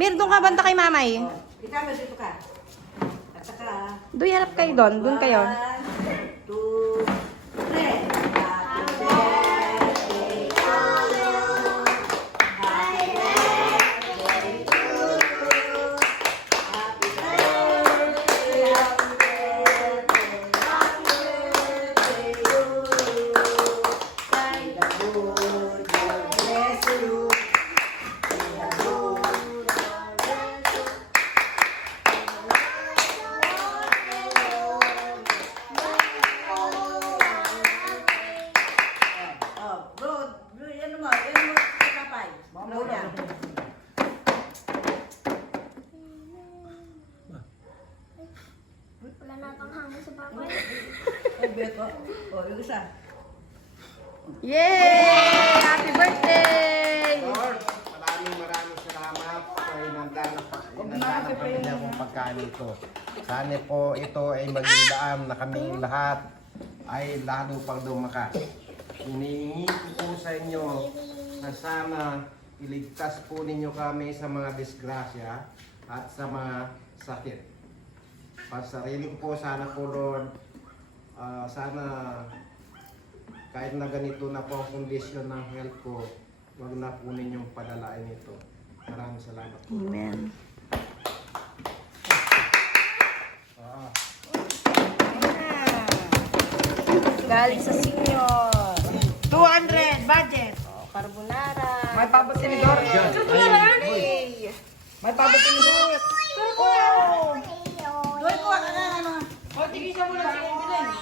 Mir, doon ka banta kay mamay. Ikaw, dito ka. At saka, Doon, harap kayo doon. Doon kayo. 1, 2, 3. Happy birthday to you. Happy birthday to you. Happy birthday, happy birthday to you. May the Lord bless you. May the Lord bless you. Oh, bro, ano mo sa kapay? Blow yan. Wala na pang hangin sa papay. Ay, Beto. Oh, yung isa. Yay! Happy birthday! Lord, maraming salamat sa inanda na pamilya kong pagkain ito. Sana po ito ay maging daan na kaming lahat ay lalo pang dumakas. Hinihingi ko po sa inyo na sana iligtas po ninyo kami sa mga disgrasya at sa mga sakit. Pasarili ko po sana po, Lord, sana kahit na ganito na po ang kondisyon ng health ko, huwag na po ninyong padalain ito. Maraming salamat po. Amen. Galing sa senior. 200 budget. Oh, carbonara. May pabatinidor. May pabatinidor. Oh! Doy ko, ano. O, tigisa mo lang siya.